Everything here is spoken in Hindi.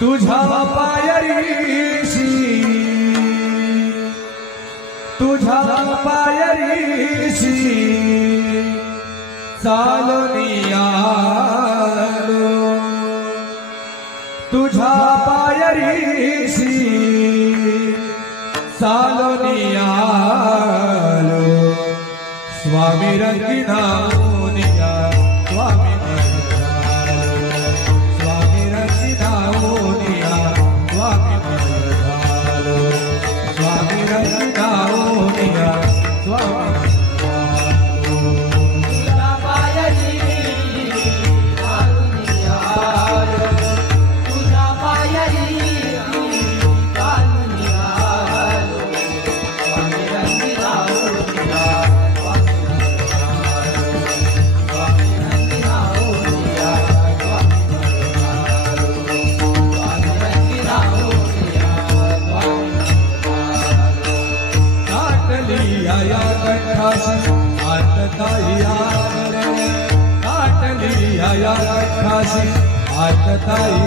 तुझा पायरीशी तुझा पायरीशी चालून आलो तुझा पायरीशी चालून आलो स्वामी रंगिना मुनिया स्वामी स्वामी रंगिना मुनिया स्वामी स्वामी रंगिना मुनिया स्वामी आया कट्ठासी आतताई काटली आया कट्ठासी आतताई